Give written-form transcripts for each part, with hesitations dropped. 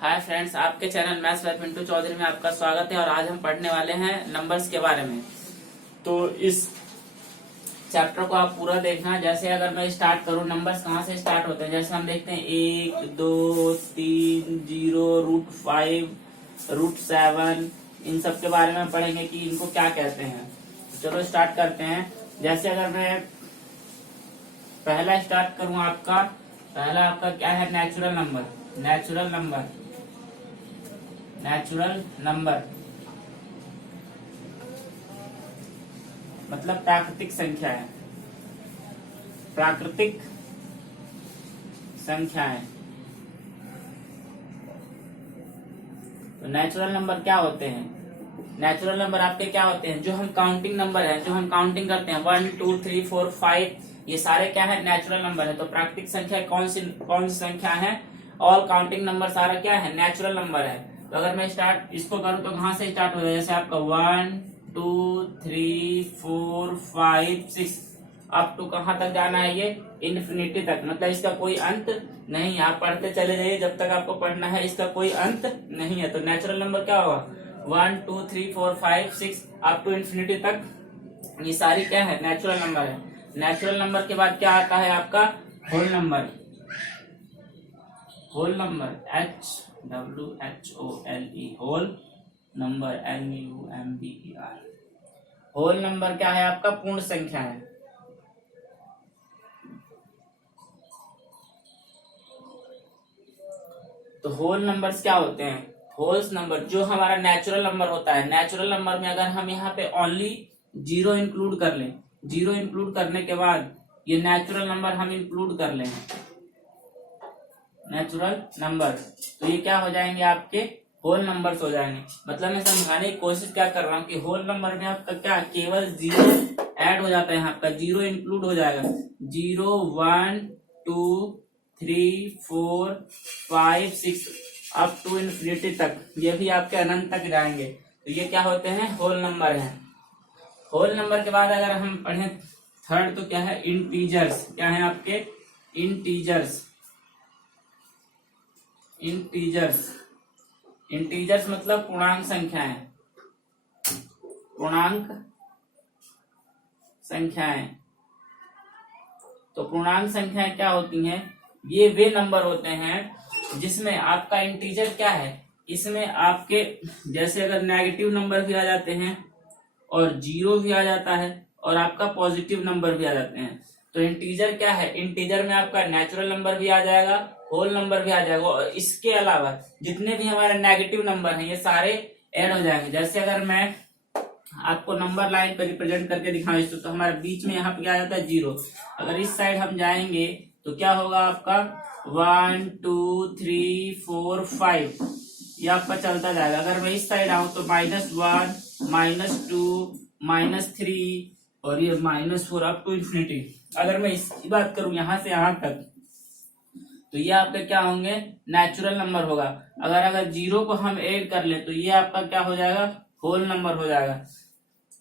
हाय friends, आपके channel maths by Pintu Chaudhary में आपका स्वागत है। और आज हम पढ़ने वाले हैं नंबर्स के बारे में। तो इस चैप्टर को आप पूरा देखना। जैसे अगर मैं स्टार्ट करूं, नंबर्स कहाँ से स्टार्ट होते हैं, जैसे हम देखते हैं 1 2 3 0 √5 √7, इन सब के बारे में पढ़ेंगे कि इनको क्या कहते हैं। तो चलो स्टार्ट करते हैं। जैसे अगर मैं पहला स्टार्ट करूं, पहला आपका क्या है, नेचुरल नंबर मतलब प्राकृतिक संख्याएं। तो नेचुरल नंबर क्या होते हैं? नेचुरल नंबर आपके क्या होते हैं? जो हम काउंटिंग नंबर है, जो हम काउंटिंग करते हैं 1 2 3 4 5, ये सारे क्या है, नेचुरल नंबर है। तो प्राकृतिक संख्या कौन सी संख्या है? ऑल काउंटिंग नंबर सारा क्या है, नेचुरल नंबर है। तो अगर मैं स्टार्ट इसको करूं तो कहां से स्टार्ट हो जाए? जैसे आपका 1 2 3 4 5 6 अप टू कहां तक जाना है? ये इन्फिनिटी तक, मतलब इसका कोई अंत नहीं है। आप पढ़ते चले जाइए जब तक आपको पढ़ना है, इसका कोई अंत नहीं है। तो नेचुरल नंबर क्या होगा? 1 2 3 4 5 6 अप टू इन्फिनिटी तक, ये सारी क्या है, नेचुरल नंबर है। नेचुरल नंबर के बाद क्या आता है आपका? Whole number HWHOLE, whole number NUMBER। Whole number क्या है आपका? पूर्ण संख्या है। तो होल नंबर्स क्या होते हैं? होल्स नंबर जो हमारा नेचुरल नंबर होता है, नेचुरल नंबर में अगर हम यहाँ पे ओनली 0 इंक्लूड कर लें, 0 इंक्लूड करने के बाद ये नेचुरल नंबर हम इंक्लूड कर लें, नेचुरल नंबर, तो ये क्या हो जाएंगे? आपके होल नंबर्स हो जाएंगे। मतलब मैं समझाने की कोशिश क्या कर रहा हूँ कि होल नंबर में आपका क्या, केवल 0 ऐड हो जाता है, आपका 0 इंक्लूड हो जाएगा। 0 1 2 3 4 5 6 अप टू इन्फिनिटी तक, ये भी आपके अनंत तक जाएंगे। तो ये क्या होते हैं? होल नंबर है। होल नंबर के बाद अगर हम पढ़ें थर्ड, तो क्या है? इंटीजर्स। क्या है आपके? इंटीजर्स मतलब पूर्णांक संख्याएं। तो पूर्णांक संख्याएं क्या होती हैं? ये वे नंबर होते हैं जिसमें आपका इंटीजर क्या है, इसमें आपके जैसे अगर नेगेटिव नंबर भी आ जाते हैं और 0 भी आ जाता है और आपका पॉजिटिव नंबर भी आ जाते हैं। तो इंटीजर क्या है? इंटीजर में आपका नेचुरल नंबर भी आ जाएगा, होल नंबर भी आ जाएगा, और इसके अलावा जितने भी हमारे नेगेटिव नंबर हैं ये सारे ऐड हो जाएंगे। जैसे अगर मैं आपको नंबर लाइन पर रिप्रेजेंट करके दिखाऊं इसको, तो हमारे बीच में यहाँ पे क्या आ जाता है? 0। अगर इस साइड हम जाएंगे तो क्या होगा आपका? 1 2 3 4 5, ये आपका चलता जाएगा। अगर मैं इस साइड आऊं तो -1 -2 -3 और ये -4 अप टू इन्फिनिटी। अगर मैं इसकी बात करूं यहाँ से यहाँ तक, तो ये आपके क्या होंगे? नेचुरल नंबर होगा। अगर 0 को हम ऐड कर ले तो ये आपका क्या हो जाएगा? होल नंबर हो जाएगा।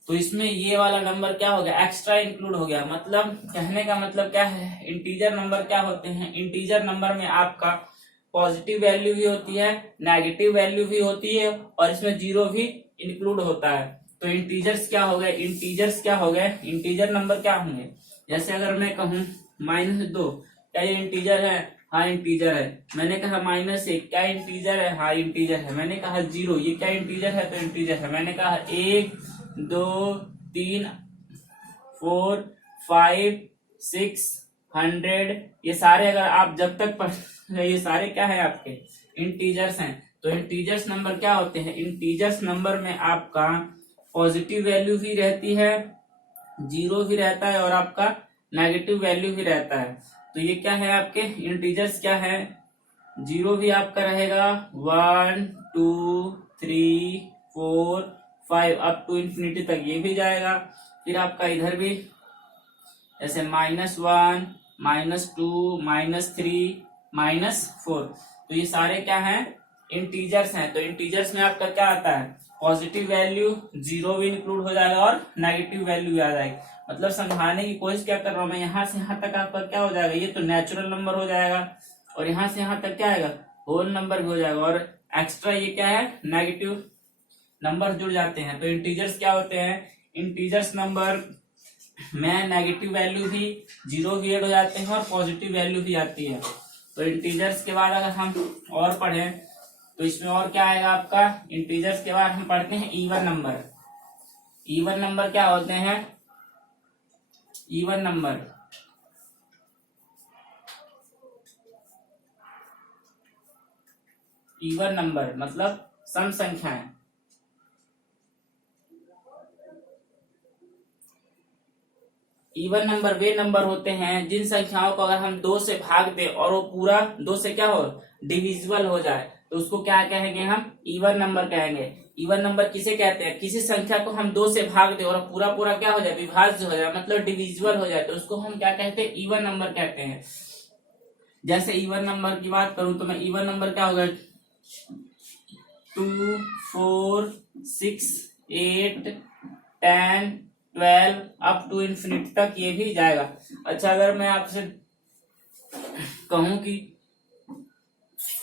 तो इसमें ये वाला नंबर क्या हो गया? एक्स्ट्रा इंक्लूड हो गया। मतलब कहने का मतलब क्या है? इंटीजर नंबर क्या होते हैं? इंटीजर नंबर में आपका पॉजिटिव वैल्यू भी होती है, नेगेटिव वैल्यू भी होती है, और इसमें 0 भी इंक्लूड होता है। तो इंटीजर्स क्या हो गए? इंटीजर नंबर क्या होंगे? जैसे अगर मैं कहूं -2, क्या ये इंटीजर है? हाँ इंटीजर है। मैंने कहा -1, क्या इंटीजर है? हाँ इंटीजर है। मैंने कहा 0, ये क्या इंटीजर है? तो इंटीजर है। मैंने कहा 1 2 3 4 5 6 100, ये सारे अगर आप जब तक पढ़, ये सारे क्या है? आपके इंटीजर्स हैं। तो इंटीजर्स नंबर क्या होते हैं? इंटीजर्स नंबर में आपका पॉजिटिव वैल्यू भी रहती है, 0 भी रहता है, और आपका नेगेटिव वैल्यू भी रहता है। तो ये क्या है? आपके इंटीजर्स क्या है? 0 भी आपका रहेगा, 1 2 3 4 5 अप टू इन्फिनिटी तक ये भी जाएगा। फिर आपका इधर भी ऐसे -1 -2 -3 -4, तो ये सारे क्या हैं? इंटीजर्स हैं। तो इंटीजर्स में आपका क्या आता है? पॉजिटिव वैल्यू 0 भी इंक्लूड हो जाएगा और नेगेटिव वैल्यू भी आ जाएगी। मतलब समझाने की कोशिश क्या कर रहा हूं मैं, यहाँ से यहाँ तक आपका क्या हो जाएगा? ये तो नेचुरल नंबर हो जाएगा, और यहाँ से यहाँ तक क्या आएगा? होल नंबर भी हो जाएगा, और एक्स्ट्रा ये क्या है, नेगेटिव नंबर जुड़ जाते हैं। तो इंटीजर्स क्या होते हैं, इंटीजर्स नंबर में नेगेटिव वैल्यू भी, जीरो भी ऐड हो जाते हैं और पॉजिटिव वैल्यू भी आती है। तो इंटीजर्स के बाद अगर हम और पढ़ें तो इसमें और क्या आएगा आपका, इंटीजर्स के बाद हम पढ़ते हैं इवन नंबर। इवन नंबर क्या होते हैं, इवन नंबर इवन नंबर मतलब सम संख्याएं। इवन नंबर वे नंबर होते हैं जिन संख्याओं को अगर हम 2 से भाग दें और वो पूरा 2 से क्या हो, डिविजिबल हो जाए, तो उसको क्या कहेंगे, हम इवन नंबर कहेंगे। इवन नंबर किसे कहते हैं, किसी संख्या को हम 2 से भाग दें और पूरा पूरा क्या हो जाए, विभाज्य हो जाए, मतलब डिविजिबल हो जाए, तो उसको हम क्या कहते हैं, इवन नंबर कहते हैं। जैसे इवन नंबर की बात करूं तो मैं इवन नंबर क्या होगा, 2, 4, 6, 8, 10, 12 अप टू इन्फिनिटी तक ये भी जाएगा। अच्छा, अगर मैं आपसे कहूं कि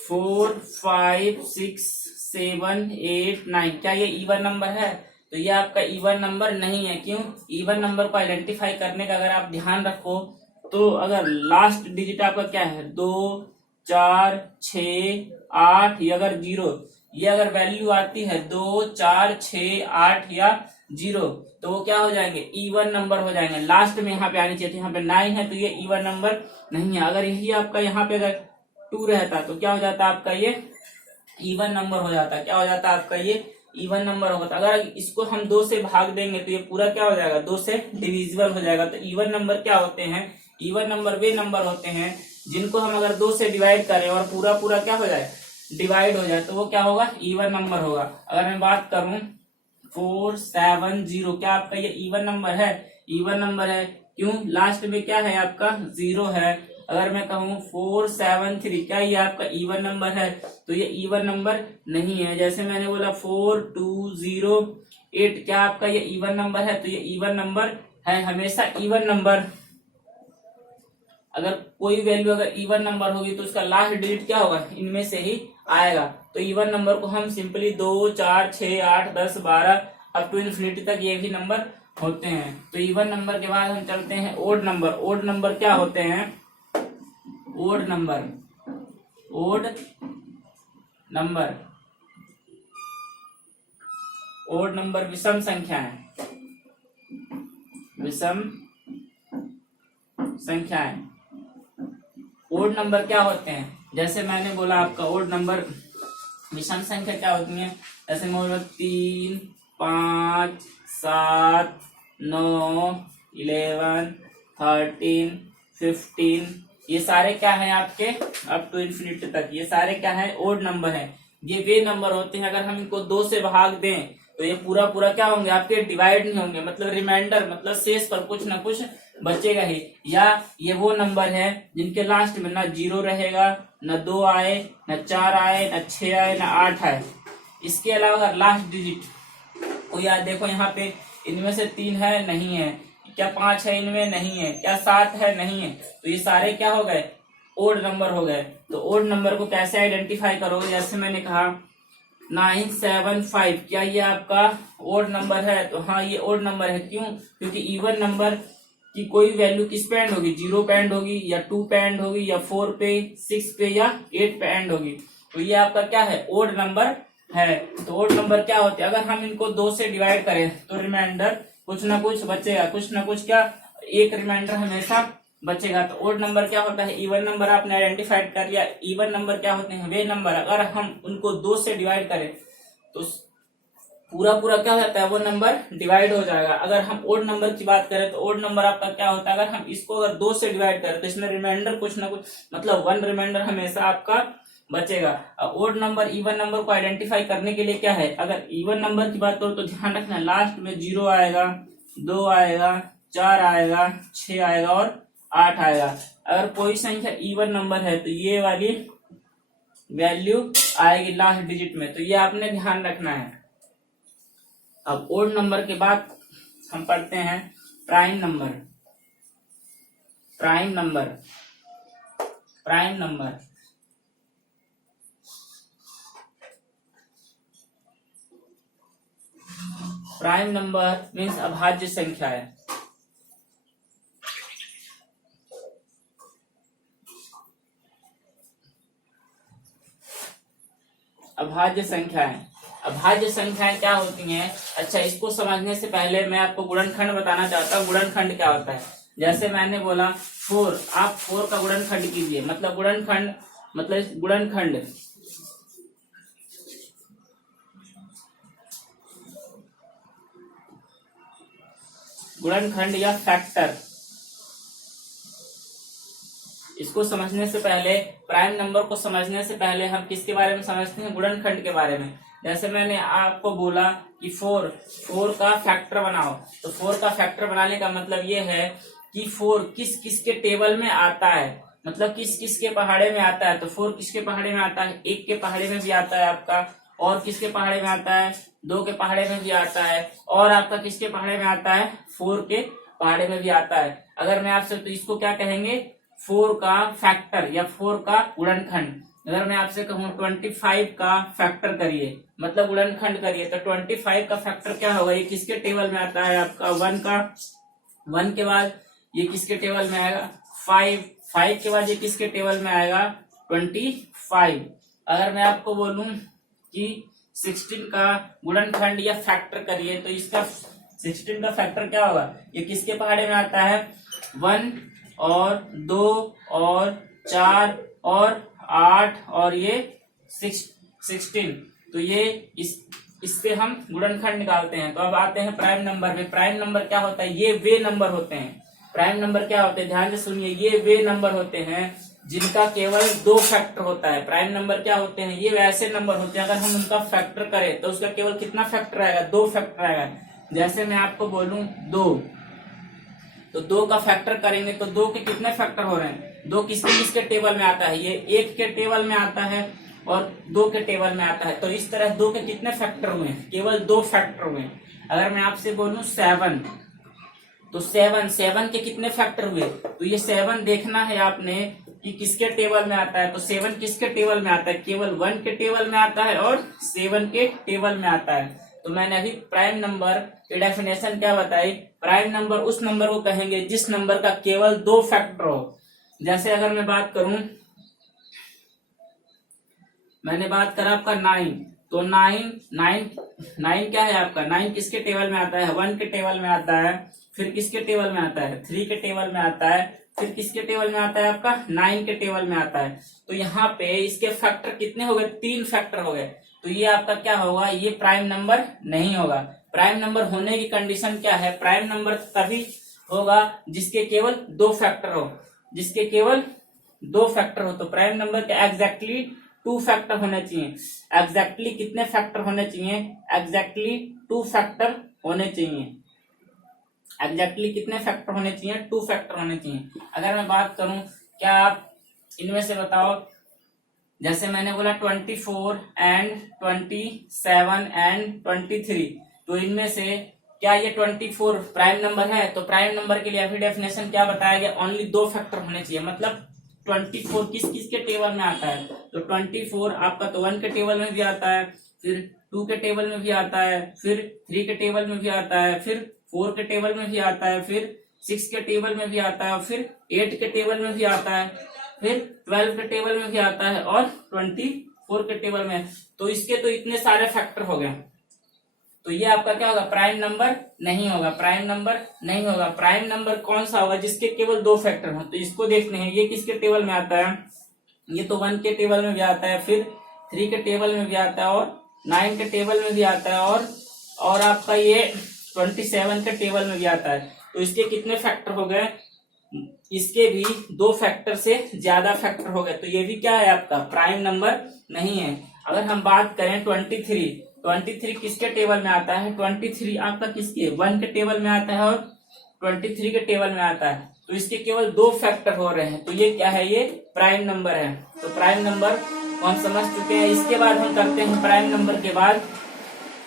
4, 5, 6, 7, 8, 9 क्या ये इवन नंबर है, तो ये आपका इवन नंबर नहीं है। क्यों, इवन नंबर को आइडेंटिफाई करने का अगर आप ध्यान रखो तो अगर लास्ट डिजिट आपका क्या है, 2, 4, 6, 8, ये अगर 0, ये अगर वैल्यू आती है 2, 4, 6, 8 या 0, तो वो क्या हो जाएंगे, इवन नंबर हो जाएंगे। लास्ट में यहाँ पे आनी चाहिए, यहाँ पे 9 है तो ये इवन नंबर नहीं है। अगर यही आपका यहाँ पे अगर 2 रहता तो क्या हो जाता आपका, ये इवन नंबर हो जाता। क्या हो जाता आपका, ये इवन नंबर होगा। अगर इसको हम 2 से भाग देंगे तो ये पूरा क्या हो जाएगा, 2 से डिविजिबल हो जाएगा। तो इवन नंबर क्या होते हैं, इवन नंबर वे नंबर होते हैं जिनको हम अगर 2 से डिवाइड करें और पूरा पूरा क्या हो जाए, डिवाइड हो जाए, तो वो क्या होगा, इवन नंबर होगा। अगर मैं बात करूं 4, 7, 0, क्या आपका ये इवन नंबर है, इवन नंबर है। क्यों, लास्ट में क्या है आपका, 0 है। अगर मैं कहूं 4, 7, 3, क्या ये आपका इवन नंबर है, तो ये इवन नंबर नहीं है। जैसे मैंने बोला 4, 2, 0, 8, क्या आपका ये इवन नंबर है, तो ये इवन नंबर है। हमेशा इवन नंबर अगर कोई वैल्यू अगर इवन नंबर होगी तो उसका लास्ट डिजिट क्या होगा, इनमें से ही आएगा। तो इवन नंबर को हम सिंपली 2, 4, 6, 8, 10, 12 अप टू इन्फिनिटी तक ये भी नंबर होते हैं। तो इवन नंबर के बाद हम चलते हैं ओड नंबर। ओड नंबर क्या होते हैं, odd number, odd number, odd number विषम संख्याएं, विषम संख्याएं। ओड नंबर क्या होते हैं, जैसे मैंने बोला आपका ओड नंबर विषम संख्या क्या होती है, जैसे मैं बोला 3, 5, 7, 9, 11, 13, 15, ये सारे क्या है आपके अप टू इन्फिनिटी तक, ये सारे क्या है, ओड नंबर है। ये वे नंबर होते हैं अगर हम इनको 2 से भाग दें तो ये पूरा पूरा क्या होंगे आपके, डिवाइड नहीं होंगे, मतलब रिमाइंडर, मतलब शेष पर कुछ ना कुछ बचेगा ही। या ये वो नंबर है जिनके लास्ट में ना 0 रहेगा, न 2 आए, न 4 आए, न 6 आए, न 8 आए। इसके अलावा अगर लास्ट डिजिट को याद देखो, यहाँ पे इनमें से 3 है, नहीं है, क्या 5 है, इनमें नहीं है, क्या 7 है, नहीं है, तो ये सारे क्या हो गए, ओड नंबर हो गए। तो ओड नंबर को कैसे आइडेंटिफाई करोगे, जैसे मैंने कहा 975, क्या ये आपका ओड नंबर है, तो हाँ ये ओड नंबर है। क्यों, क्योंकि इवन नंबर की कोई वैल्यू किस पे एंड होगी, 0 पे एंड होगी, या 2 पे एंड होगी, या 4 पे, 6 पे, या 8 पे एंड होगी। तो ये आपका क्या है, ओड नंबर है। तो ओड नंबर क्या होते हैं, अगर हम इनको 2 से डिवाइड करें तो रिमाइंडर कुछ ना कुछ बचेगा, कुछ ना कुछ क्या, एक रिमाइंडर हमेशा बचेगा। तो ओड नंबर क्या होता है, इवन नंबर आपने आइडेंटिफाइड कर लिया। इवन नंबर क्या होते हैं, वे नंबर अगर हम उनको 2 से डिवाइड करें तो पूरा पूरा क्या होता है, वो नंबर डिवाइड हो जाएगा। अगर हम ओड नंबर की बात करें तो ओड नंबर आपका क्या होता है, अगर हम इसको अगर 2 से डिवाइड करें तो इसमें रिमाइंडर कुछ ना कुछ, मतलब 1 रिमाइंडर हमेशा आपका बचेगा। ओड नंबर इवन नंबर को आइडेंटिफाई करने के लिए क्या है, अगर इवन नंबर की बात करो तो ध्यान रखना लास्ट में 0 आएगा, 2 आएगा, 4 आएगा, 6 आएगा और 8 आएगा। अगर कोई संख्या इवन नंबर है तो ये वाली वैल्यू आएगी लास्ट डिजिट में, तो ये आपने ध्यान रखना है। अब ओड नंबर के बाद हम पढ़ते हैं prime number. Prime number, prime number prime number means अभाज्य संख्या है। अभाज्य संख्याएं, अभाज्य संख्याएं क्या होती हैं? अच्छा, इसको समझने से पहले मैं आपको गुणनखंड बताना चाहता हूँ। गुणनखंड क्या होता है? जैसे मैंने बोला 4, आप 4 का गुणनखंड कीजिए। मतलब गुणनखंड मतलब गुणनखंड गुणनखंड या फैक्टर, इसको समझने से पहले, प्राइम नंबर को समझने से पहले हम किसके बारे में समझते हैं? गुणनखंड के बारे में। जैसे मैंने आपको बोला कि 4 का फैक्टर बनाओ, तो 4 का फैक्टर बनाने का मतलब ये है कि 4 किस किस के टेबल में आता है, मतलब किस किस के पहाड़े में आता है। तो 4 किसके पहाड़े में आता है? 1 के पहाड़े में भी आता है आपका, और किसके पहाड़े में आता है? 2 के पहाड़े में भी आता है, और आपका किसके पहाड़े में आता है? 4 के पहाड़े में भी आता है। अगर मैं आपसे, तो इसको क्या कहेंगे? 4 का फैक्टर या 4 का गुणनखंड। अगर मैं आपसे कहूँ 25 का फैक्टर करिए, मतलब गुणनखंड करिए, तो 25 का फैक्टर क्या होगा? ये किसके टेबल में आता है आपका? 1 का। 1 के बाद ये किसके टेबल में आएगा? 5 के बाद ये किसके टेबल में आएगा? 25। अगर मैं आपको बोलूं कि 16 का गुणनखंड या फैक्टर करिए, तो इसका 16 का फैक्टर क्या होगा? ये किसके पहाड़े में आता है? 1 और 2 और 4 और 8 और ये 16। तो ये इससे हम गुणनखंड निकालते हैं। तो अब आते हैं प्राइम नंबर में। प्राइम नंबर क्या होता है? ये वे नंबर होते हैं। प्राइम नंबर क्या होते हैं? ध्यान से सुनिए, ये वे नंबर होते हैं जिनका केवल 2 फैक्टर होता है। प्राइम नंबर क्या होते हैं? ये वैसे नंबर होते हैं, अगर हम उनका फैक्टर करें तो उसका केवल कितना फैक्टर आएगा? 2 फैक्टर आएगा। जैसे मैं आपको बोलूं 2, तो 2 का फैक्टर करेंगे तो 2 के कितने फैक्टर हो रहे हैं? 2 किसके किसके टेबल में आता है? ये 1 के टेबल में आता है और 2 के टेबल में आता है। तो इस तरह 2 के कितने फैक्टर हुए? केवल 2 फैक्टर हुए। अगर मैं आपसे बोलूं 7, तो 7 के कितने फैक्टर हुए? तो ये 7 देखना है आपने कि किसके टेबल में आता है। तो 7 किसके टेबल में आता है? केवल 1 के टेबल में आता है और 7 के टेबल में आता है। तो मैंने अभी प्राइम नंबर की डेफिनेशन क्या बताई? प्राइम नंबर उस नंबर को कहेंगे जिस नंबर का केवल 2 फैक्टर हो। जैसे अगर मैं बात करूं, मैंने बात करा आपका 9, तो 9 क्या है आपका? 9 किसके टेबल में आता है? 1 के टेबल में आता है, फिर किसके टेबल में आता है? 3 के टेबल में आता है, फिर किसके टेबल में आता है आपका? 9 के टेबल में आता है। तो यहाँ पे इसके फैक्टर कितने हो गए? 3 फैक्टर हो गए। तो ये आपका क्या होगा? ये प्राइम नंबर नहीं होगा। प्राइम नंबर होने की कंडीशन क्या है? प्राइम नंबर तभी होगा जिसके केवल 2 फैक्टर हो, जिसके केवल 2 फैक्टर हो। तो प्राइम नंबर के एग्जैक्टली 2 फैक्टर होने चाहिए। एग्जैक्टली कितने फैक्टर होने चाहिए? एग्जैक्टली 2 फैक्टर होने चाहिए। एग्जैक्टली कितने फैक्टर होने चाहिए? 2 फैक्टर होने चाहिए। अगर मैं बात करूं, क्या आप इनमें से बताओ, जैसे मैंने बोला 24 एंड 27 एंड 23, तो इनमें से क्या ये 24 प्राइम नंबर है? तो प्राइम नंबर के लिए अभी डेफिनेशन क्या बताया गया? ओनली 2 फैक्टर होने चाहिए। मतलब 24 किस किस के टेबल में आता है? तो 24 आपका तो 1 के टेबल में भी आता है, फिर 2 के टेबल में भी आता है, फिर 3 के टेबल में भी आता है, फिर 4 के टेबल में भी आता है, फिर 6 के टेबल में भी आता है, और फिर 8 के टेबल में भी आता है, फिर 12 के टेबल में भी आता है, और 24 के टेबल में। तो इसके तो इतने सारे फैक्टर हो गए। तो ये आपका क्या होगा? प्राइम नंबर नहीं होगा। प्राइम नंबर नहीं होगा। प्राइम नंबर कौन सा होगा? जिसके केवल 2 फैक्टर हो। तो इसको देखते हैं, ये किसके टेबल में आता है? ये तो 1 के टेबल में भी आता है, फिर 3 के टेबल में भी आता है, और 9 के टेबल में भी आता है, और आपका ये 27 के टेबल में भी आता है। तो इसके कितने फैक्टर हो गए? इसके भी 2 फैक्टर से ज्यादा फैक्टर हो गए। तो ये भी क्या है? आपका प्राइम नंबर नहीं है। अगर हम बात करें 23 किसके टेबल में आता है? 23 आपका किसके? 1 के टेबल में आता है और 23 के टेबल में आता है। तो इसके केवल 2 फैक्टर हो रहे हैं। तो ये क्या है? ये प्राइम नंबर है। तो प्राइम नंबर को हम समझ चुके हैं। इसके बाद हम करते हैं प्राइम नंबर के बाद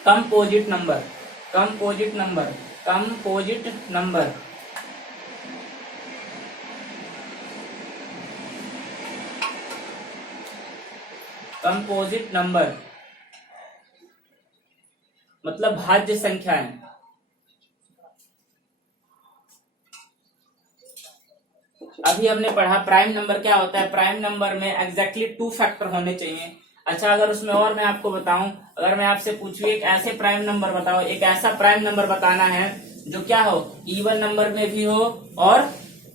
composite number. Composite number, composite number, composite number मतलब भाज्य संख्याएं। अभी हमने पढ़ा प्राइम नंबर क्या होता है। प्राइम नंबर में एग्जैक्टली 2 फैक्टर होने चाहिए। अच्छा, अगर उसमें और मैं आपको बताऊं, अगर मैं आपसे पूछूं एक ऐसे प्राइम नंबर बताओ, एक ऐसा प्राइम नंबर बताना है जो क्या हो, इवन नंबर में भी हो और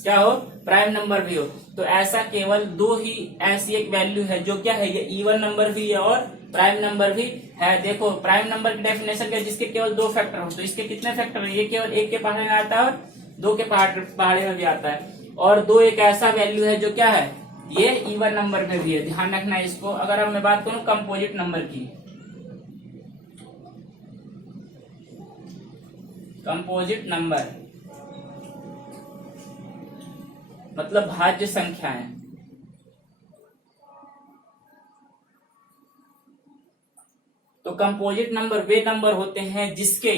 क्या हो, प्राइम नंबर भी हो, तो ऐसा केवल 2 ही ऐसी एक वैल्यू है जो क्या है, ये इवन नंबर भी है और प्राइम नंबर भी है। देखो प्राइम नंबर की डेफिनेशन क्या है, जिसके केवल 2 फैक्टर हो। तो इसके कितने फैक्टर है, ये केवल 1 के पहाड़े में आता है और 2 के पहाड़े में भी आता है। और 2 एक ऐसा वैल्यू है जो क्या है, ये इवन नंबर में भी है। ध्यान रखना है इसको। अगर अब मैं बात करूं कंपोजिट नंबर की, कंपोजिट नंबर मतलब भाज्य संख्याएं। तो कंपोजिट नंबर वे नंबर होते हैं जिसके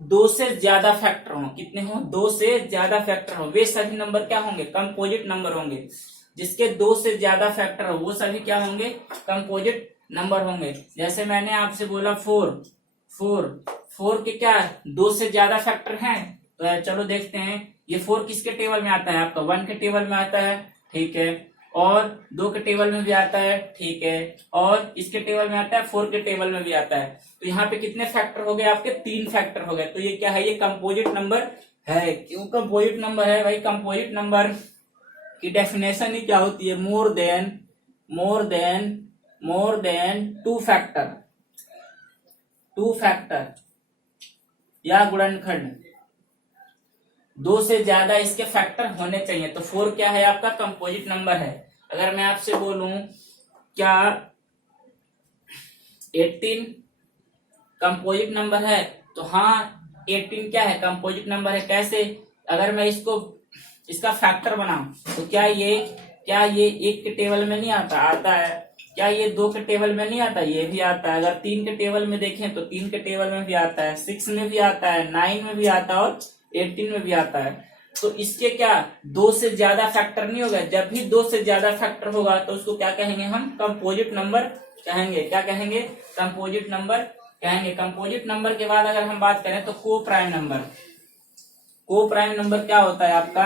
2 से ज्यादा फैक्टर हो। कितने हो, 2 से ज्यादा फैक्टर हो, वे सभी नंबर क्या होंगे, कंपोजिट नंबर होंगे। जिसके 2 से ज्यादा फैक्टर हो वो सभी क्या होंगे, कंपोजिट नंबर होंगे। जैसे मैंने आपसे बोला 4 के क्या 2 से ज्यादा फैक्टर हैं। तो चलो देखते हैं, ये 4 किसके टेबल में आता है, आपका 1 के टेबल में आता है, ठीक है, और 2 के टेबल में भी आता है, ठीक है, और इसके टेबल में आता है, 4 के टेबल में भी आता है। तो यहाँ पे कितने फैक्टर हो गए आपके, 3 फैक्टर हो गए। तो ये क्या है, ये कंपोजिट नंबर है। क्यों कंपोजिट नंबर है भाई, कंपोजिट नंबर की डेफिनेशन ही क्या होती है, मोर देन 2 फैक्टर या गुणनखंड, 2 से ज्यादा इसके फैक्टर होने चाहिए। तो 4 क्या है, आपका कंपोजिट नंबर है। अगर मैं आपसे बोलूं क्या 18 कंपोजिट नंबर है, तो हाँ 18 क्या है, कंपोजिट नंबर है। कैसे, अगर मैं इसका फैक्टर बनाऊं तो क्या ये 1 के टेबल में नहीं आता है। क्या ये 2 के टेबल में नहीं आता, ये भी आता है। अगर 3 के टेबल में देखें तो 3 के टेबल में भी आता है, 6 में भी आता है, 9 में भी आता है और 18 में भी आता है। तो इसके क्या 2 से ज्यादा फैक्टर नहीं होगा। जब भी 2 से ज्यादा फैक्टर होगा तो उसको क्या कहेंगे, हम कंपोजिट नंबर कहेंगे। क्या कहेंगे, कंपोजिट नंबर कहेंगे। कंपोजिट नंबर के बाद अगर हम बात करें तो को प्राइम नंबर क्या होता है आपका,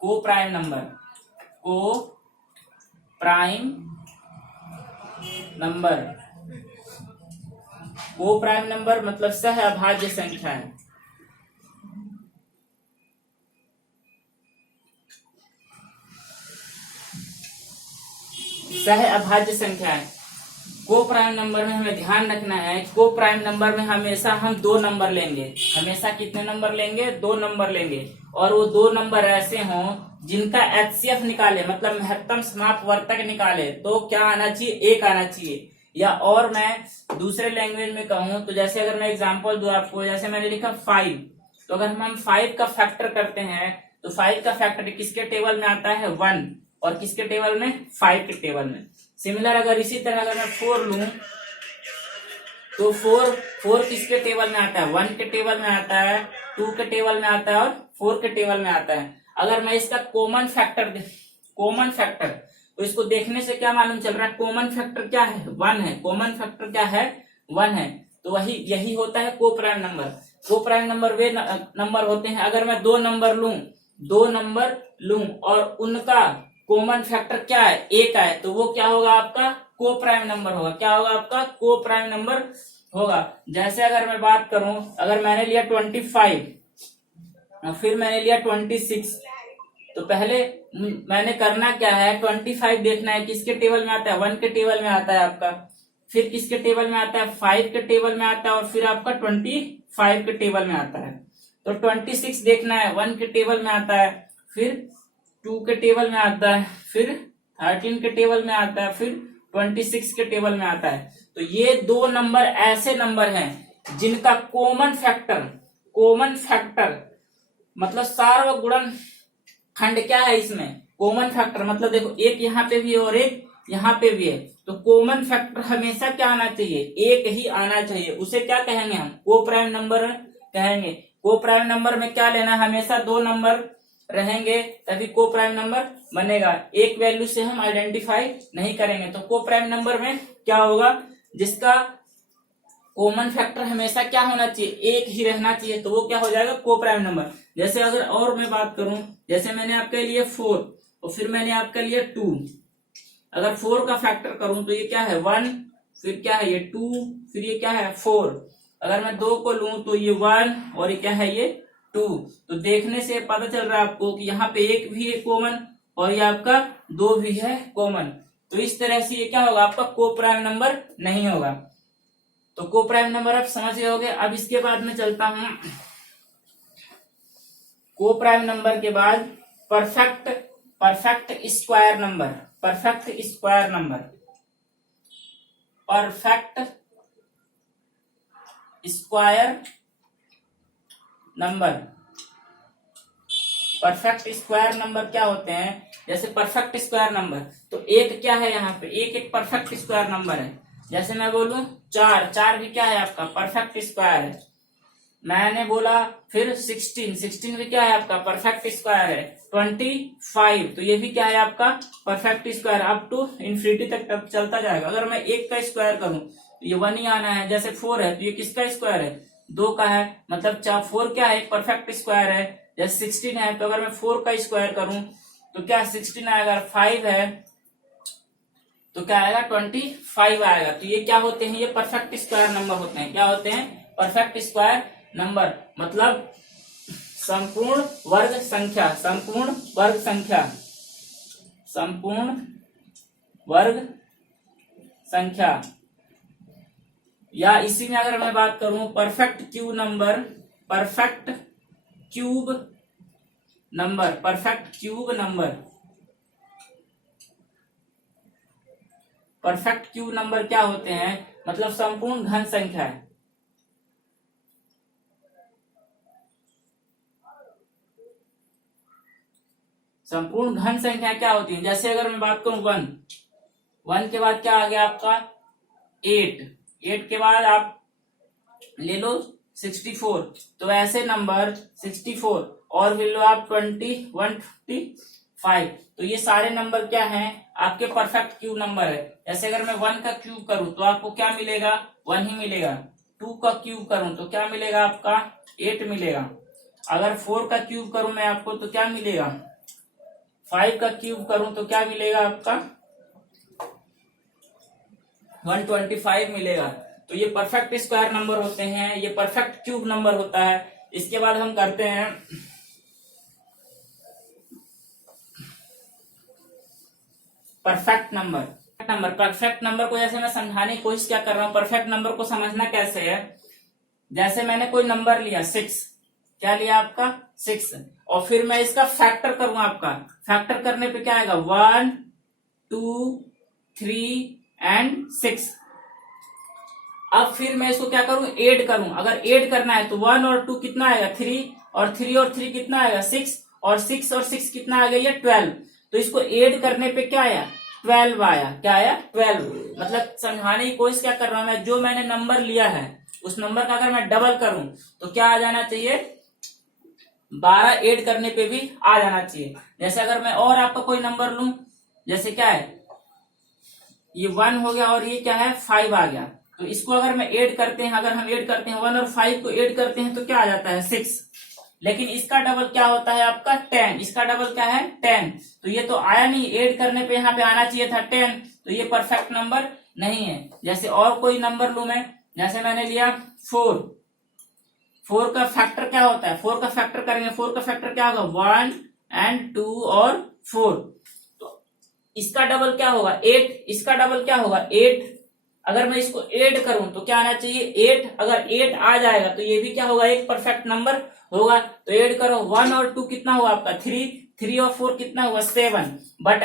को प्राइम नंबर मतलब सह अभाज्य संख्या है। सह अभाज्य संख्या है। को प्राइम नंबर में हमें ध्यान रखना है, को प्राइम नंबर में हमेशा हम 2 नंबर लेंगे। हमेशा कितने नंबर लेंगे, 2 नंबर लेंगे। और वो 2 नंबर ऐसे हों जिनका HCF निकाले, मतलब महत्तम समापवर्तक निकाले, तो क्या आना चाहिए, 1 आना चाहिए। या और मैं दूसरे लैंग्वेज में कहूं तो जैसे अगर मैं एग्जांपल दूं आपको, जैसे मैंने लिखा 5, तो अगर हम 5 का फैक्टर करते हैं तो 5 का फैक्टर किसके टेबल में आता है, 1, और किसके टेबल में, 5 के टेबल में। सिमिलर अगर इसी तरह अगर मैं 4 लूं तो 4 किसके टेबल में आता है, 1 के टेबल में आता है, 2 के टेबल में आता है और 4 के टेबल में आता है। अगर मैं इसका कॉमन फैक्टर तो इसको देखने से क्या मालूम चल रहा है, कॉमन फैक्टर क्या है, 1 है। कॉमन फैक्टर क्या है, 1 है। तो यही होता है को प्राइम नंबर। को प्राइम नंबर वे नंबर होते हैं, अगर मैं 2 नंबर लूं और उनका कॉमन फैक्टर क्या है, 1 है, तो वो क्या होगा, आपका को प्राइम नंबर होगा। क्या होगा, आपका को प्राइम नंबर होगा। जैसे अगर मैं बात करूं, अगर मैंने लिया 25 और फिर मैंने लिया 26, तो पहले मैंने करना क्या है, 25 देखना है किसके टेबल में आता है, 1 के टेबल में आता है आपका, फिर किसके टेबल में आता है, 5 के टेबल में आता है, और फिर आपका 25 के टेबल में आता है। तो 26 देखना है, 1 के टेबल में आता है, फिर 2 के टेबल में आता है, फिर 13 के टेबल में आता है, फिर 26 के टेबल में आता है। तो ये 2 नंबर ऐसे नंबर हैं जिनका कॉमन फैक्टर मतलब सार्वगुणन खंड क्या है, इसमें कॉमन फैक्टर मतलब देखो, एक यहाँ पे भी है और एक यहाँ पे भी है। तो कॉमन फैक्टर हमेशा क्या आना चाहिए, 1 ही आना चाहिए। उसे क्या कहेंगे, हम को प्राइम नंबर कहेंगे। को प्राइम नंबर में क्या लेना, हमेशा 2 नंबर रहेंगे तभी को प्राइम नंबर बनेगा। एक वैल्यू से हम आइडेंटिफाई नहीं करेंगे। तो को प्राइम नंबर में क्या होगा, जिसका कॉमन फैक्टर हमेशा क्या होना चाहिए, एक ही रहना चाहिए, तो वो क्या हो जाएगा, को प्राइम नंबर। जैसे अगर और मैं बात करूं, जैसे मैंने आपके लिए 4 और फिर मैंने आपके लिए 2, अगर 4 का फैक्टर करूं तो ये क्या है 1, फिर क्या है ये 2, फिर ये क्या है 4। अगर मैं 2 को लूं तो ये 1 और ये क्या है ये 2। तो देखने से पता चल रहा है आपको कि यहाँ पे एक भी है कॉमन और ये आपका 2 भी है कॉमन। तो इस तरह से ये क्या होगा, आपका को प्राइम नंबर नहीं होगा। तो को प्राइम नंबर आप समझ गए होगे। अब इसके बाद में चलता हूं, को प्राइम नंबर के बाद perfect square number, perfect square number, perfect square number. Perfect square number क्या होते हैं, जैसे परफेक्ट स्क्वायर नंबर, तो एक क्या है यहाँ पे, एक परफेक्ट स्क्वायर नंबर है। जैसे मैं बोलूं 4 भी क्या है आपका परफेक्ट स्क्वायर है। मैंने बोला फिर 16 भी क्या है आपका परफेक्ट स्क्वायर है। 25 तो ये भी क्या है आपका perfect square, up to infinity तक चलता जाएगा। अगर मैं 1 का स्क्वायर करूं तो ये 1 ही आना है। जैसे 4 है तो ये किसका स्क्वायर है, 2 का है, मतलब 4 क्या है, एक परफेक्ट स्क्वायर है। जैसे 16 है तो अगर मैं 4 का स्क्वायर करूं तो क्या 16 आएगा, 5 है तो क्या आएगा 25 आएगा। तो ये क्या होते हैं, ये परफेक्ट स्क्वायर नंबर होते हैं। क्या होते हैं, परफेक्ट स्क्वायर नंबर, मतलब संपूर्ण वर्ग संख्या, संपूर्ण वर्ग संख्या, संपूर्ण वर्ग संख्या। या इसी में अगर मैं बात करूं perfect cube number, perfect cube number, perfect cube number, perfect cube number क्या होते हैं, मतलब संपूर्ण घन संख्या है। संपूर्ण घन संख्या क्या होती है, जैसे अगर मैं बात करूं 1 के बाद क्या आ गया आपका 8 के बाद आप ले लो 64, तो ऐसे नंबर 64 और ले लो आप 125। तो ये सारे नंबर क्या हैं आपके परफेक्ट क्यूब नंबर है। जैसे अगर मैं 1 का क्यूब करूं तो आपको क्या मिलेगा, 1 ही मिलेगा। 2 का क्यूब करूं तो क्या मिलेगा आपका 8 मिलेगा। अगर 4 का क्यूब करूं मैं आपको तो क्या मिलेगा, 5 का क्यूब करूं तो क्या मिलेगा आपका 125 मिलेगा। तो ये परफेक्ट स्क्वायर नंबर होते हैं, ये परफेक्ट क्यूब नंबर होता है। इसके बाद हम करते हैं परफेक्ट नंबर। परफेक्ट नंबर को जैसे मैं समझाने की कोशिश क्या कर रहा हूं, परफेक्ट नंबर को समझना कैसे है। जैसे मैंने कोई नंबर लिया 6, क्या लिया आपका 6, और फिर मैं इसका फैक्टर करूंगा। आपका फैक्टर करने पे क्या आएगा 1 2 3 एंड 6। अब फिर मैं इसको क्या करूं, ऐड करूं। अगर ऐड करना है तो 1 और 2 कितना आएगा 3, और 3 और 3 कितना आएगा 6, और 6 और 6 कितना आ गया ये 12। तो इसको ऐड करने पे क्या आया 12 आया। क्या आया 12। मतलब समझाने की कोशिश क्या कर रहा हूं मैं, जो मैंने नंबर लिया है उस नंबर का अगर मैं डबल करूं तो क्या आ जाना चाहिए 12, ऐड करने पे भी आ जाना चाहिए। जैसे अगर मैं और आपका कोई नंबर लूं, जैसे क्या है ये 1 हो गया और ये क्या है 5 आ गया, तो इसको अगर मैं ऐड करते हैं, अगर हम ऐड करते हैं 1 और 5 को ऐड करते हैं तो क्या आ जाता है 6। लेकिन इसका डबल क्या होता है आपका 10, इसका डबल क्या है 10। तो ये तो आया नहीं, ऐड करने पे यहाँ पे आना चाहिए था 10, तो ये परफेक्ट नंबर नहीं है। जैसे और कोई नंबर लू मैं, जैसे मैंने लिया 4 का फैक्टर क्या होता है, 4 का फैक्टर करेंगे, 4 का फैक्टर क्या होगा 1 एंड 2 और 4। तो इसका डबल क्या होगा 8, इसका डबल क्या होगा 8। अगर मैं इसको ऐड करूं तो क्या आना चाहिए 8। अगर 8 आ जाएगा तो ये भी क्या होगा एक परफेक्ट नंबर होगा। तो ऐड करो 1 और 2 कितना हुआ आपका 3 और 4 कितना हुआ 7। बट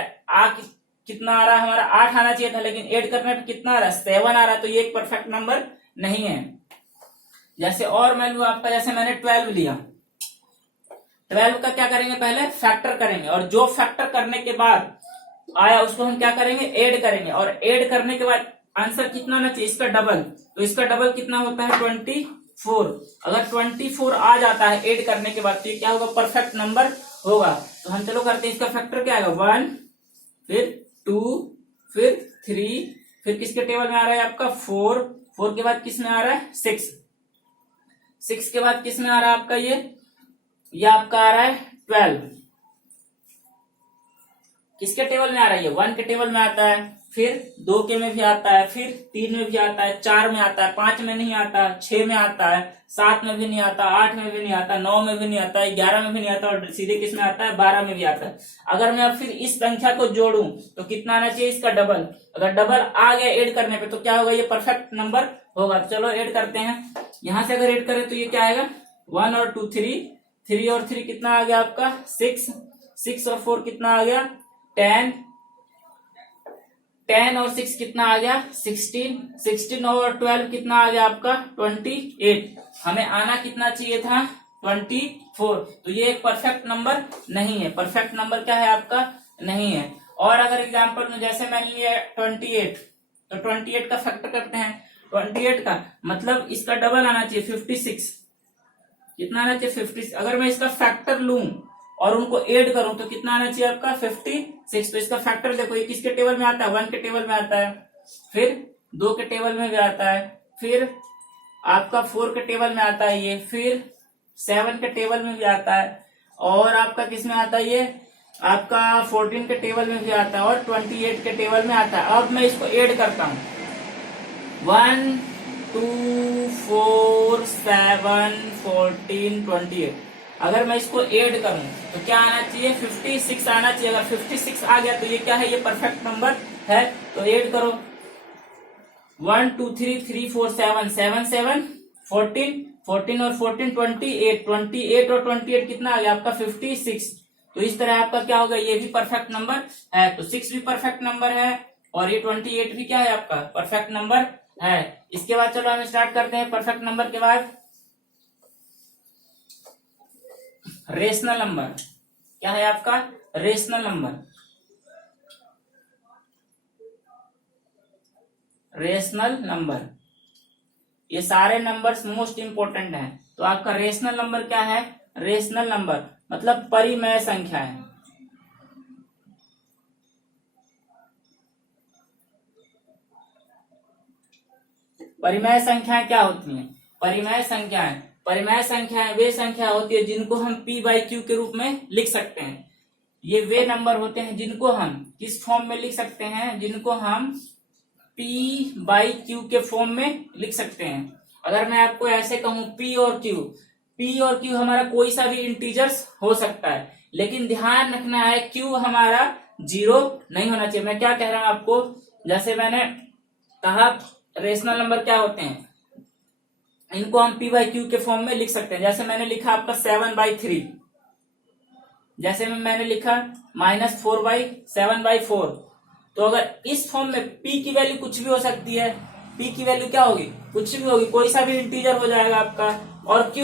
कितना आ रहा है हमारा 8 आना चाहिए था, लेकिन ऐड करने पे कितना आ रहा है 7 आ रहा है। तो ये एक परफेक्ट नंबर नहीं है। जैसे और मैं लू आपका, जैसे मैंने 12 लिया, 12 का क्या करेंगे पहले फैक्टर करेंगे, और जो फैक्टर करने के बाद आया उसको हम क्या करेंगे ऐड करेंगे, और ऐड करने के बाद आंसर कितना आना चाहिए इसका डबल। तो इसका डबल कितना होता है 24। अगर 24 आ जाता है ऐड करने के बाद तो ये क्या होगा परफेक्ट नंबर होगा। तो हम चलो करते हैं, इसका फैक्टर क्या आएगा 1, फिर 2, फिर 3, फिर किसके टेबल में आ रहा है आपका 4, 4 के बाद किस में आ रहा है 6, 6 के बाद किस में आ रहा है आपका ये आपका आ रहा है 12, किसके टेबल में आ रहा है ये 1 के टेबल में आता है, फिर 2 के में भी आता है, फिर 3 में भी आता है, 4 में आता है, 5 में नहीं आता, 6 में आता है, 7 में भी नहीं आता, 8 में भी नहीं आता, 9 में भी नहीं आता, 11 में भी नहीं आता और सीधे किस में आता है 12 में भी आता है। अगर मैं अब फिर इस संख्या को जोड़ूं तो कितना आना चाहिए इसका डबल, अगर डबल आ गया ऐड करने पे तो क्या होगा ये परफेक्ट नंबर होगा। चलो ऐड करते हैं, यहां से अगर ऐड करें तो ये क्या आएगा 1 और 2 3, 3 और 3 कितना आ गया आपका 6, 6 और 4 कितना आ गया 10, 10 और 6 कितना आ गया 16, 16 और 12 कितना आ गया आपका 28, हमें आना कितना चाहिए था 24। तो ये एक परफेक्ट नंबर नहीं है, परफेक्ट नंबर क्या है आपका नहीं है। और अगर एग्जांपल में जैसे मान लिया 28, तो 28 का फैक्टर करते हैं, 28 का मतलब इसका डबल आना चाहिए 56, कितना आना चाहिए 56। अगर मैं इसका फैक्टर लूं और उनको ऐड करूं तो कितना आना चाहिए आपका 56। तो इसका फैक्टर देखो ये किसके टेबल में आता है 1 के टेबल में आता है, फिर 2 के टेबल में भी आता है, फिर आपका 4 के टेबल में आता है ये, फिर 7 के टेबल में भी आता है और आपका किस में आता है ये आपका 14 के टेबल में भी आता है और 28 के टेबल में आता है। अब मैं इसको ऐड करता हूं 1 2 4 7 14 28, अगर मैं इसको ऐड करूं तो क्या आना चाहिए 56 आना चाहिए। अगर 56 आ गया तो ये क्या है ये परफेक्ट नंबर है। तो ऐड करो 1 2 3 3 4 7 7 7 14 14 और 14 28 28 और 28 कितना आ गया आपका 56। तो इस तरह आपका क्या होगा ये भी परफेक्ट नंबर है। तो 6 भी परफेक्ट नंबर है और ये 28 भी क्या है आपका परफेक्ट नंबर है। इसके बाद चलो हम स्टार्ट करते हैं परफेक्ट नंबर के बाद रेशनल नंबर। क्या है आपका रेशनल नंबर, रेशनल नंबर ये सारे नंबर्स मोस्ट इंपोर्टेंट हैं। तो आपका रेशनल नंबर क्या है, रेशनल नंबर मतलब परिमेय संख्या है। परिमेय संख्याएं क्या होती हैं, परिमेय संख्याएं वे संख्या होती है जिनको हम p बाई क्यू के रूप में लिख सकते हैं। ये वे नंबर होते हैं जिनको हम किस फॉर्म में लिख सकते हैं, जिनको हम p बाई क्यू के फॉर्म में लिख सकते हैं। अगर मैं आपको ऐसे कहूं p और q हमारा कोई सा भी इंटीजर्स हो सकता है, लेकिन ध्यान रखना है q हमारा 0 नहीं होना चाहिए। मैं क्या कह रहा हूं आपको, जैसे मैंने कहा रेशनल नंबर क्या होते हैं, इनको हम p बाई क्यू के फॉर्म में लिख सकते हैं। जैसे मैंने लिखा आपका 7/3, जैसे मैंने लिखा -4/7/4। तो अगर इस फॉर्म में p की वैल्यू कुछ भी हो सकती है, p की वैल्यू क्या होगी कुछ भी होगी, कोई सा भी इंटीजर हो जाएगा आपका, और q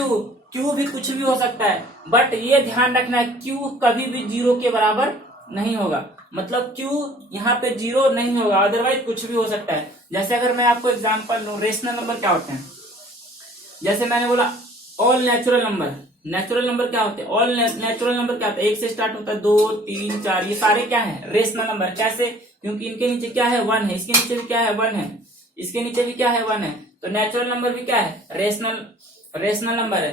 भी कुछ भी हो सकता है। बट ये ध्यान रखना है q कभी भी 0 के बराबर नहीं होगा, मतलब q यहाँ पे 0 नहीं होगा, अदरवाइज कुछ भी हो सकता है। जैसे अगर मैं आपको एग्जांपल दूं रेशनल नंबर क्या होते हैं, जैसे मैंने बोला all natural number, natural number क्या होते हैं, ऑल नेचुरल नंबर क्या होता है 1 से स्टार्ट होता है 2 3 4, ये सारे क्या है रेशनल नंबर। कैसे, क्योंकि इनके नीचे क्या है 1 है, इसके नीचे भी क्या है 1 है, इसके नीचे भी क्या है 1 है। तो नेचुरल नंबर भी क्या है रेशनल नंबर है।